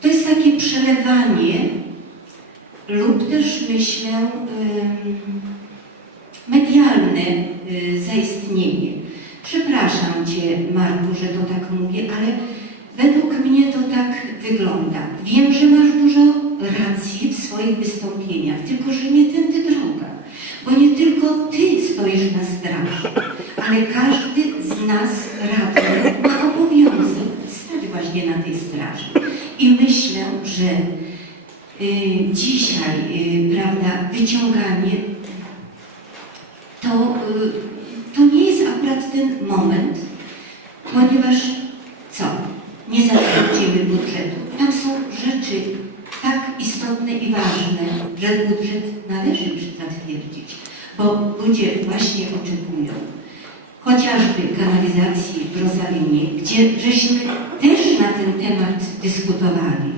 to jest takie przelewanie lub też myślę medialne y, zaistnienie. Przepraszam Cię, Marku, że to tak mówię, ale według mnie to tak wygląda. Wiem, że masz dużo racji w swoich wystąpieniach, tylko że nie tędy droga. Bo nie tylko Ty stoisz na straży, ale każdy z nas radny ma obowiązek stać właśnie na tej straży. I myślę, że y, dzisiaj, y, prawda, wyciąganie to, y, to nie jest akurat ten moment, ponieważ co? Nie zatwierdzimy budżetu. Tam są rzeczy tak istotne i ważne, że budżet należy zatwierdzić, bo ludzie właśnie oczekują chociażby kanalizacji w Rozalinie, gdzie żeśmy też na ten temat dyskutowali.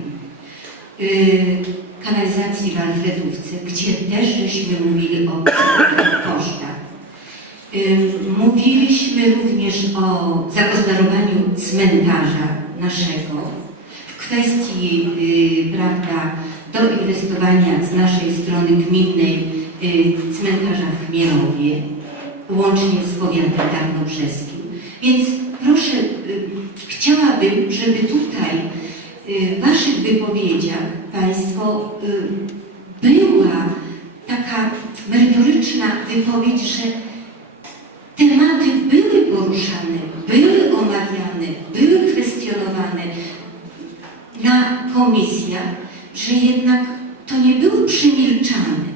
Yy, kanalizacji w Alfredówce, gdzie też żeśmy mówili o kosztach. Ym, Mówiliśmy również o zagospodarowaniu cmentarza naszego w kwestii y, prawda, doinwestowania z naszej strony gminnej y, cmentarza w Chmielowie, łącznie z powiatem tarnobrzeskim. Więc proszę, y, chciałabym, żeby tutaj y, w Waszych wypowiedziach Państwo y, była taka merytoryczna wypowiedź, że tematy były poruszane, były omawiane, były kwestionowane na komisjach, że jednak to nie było przemilczane,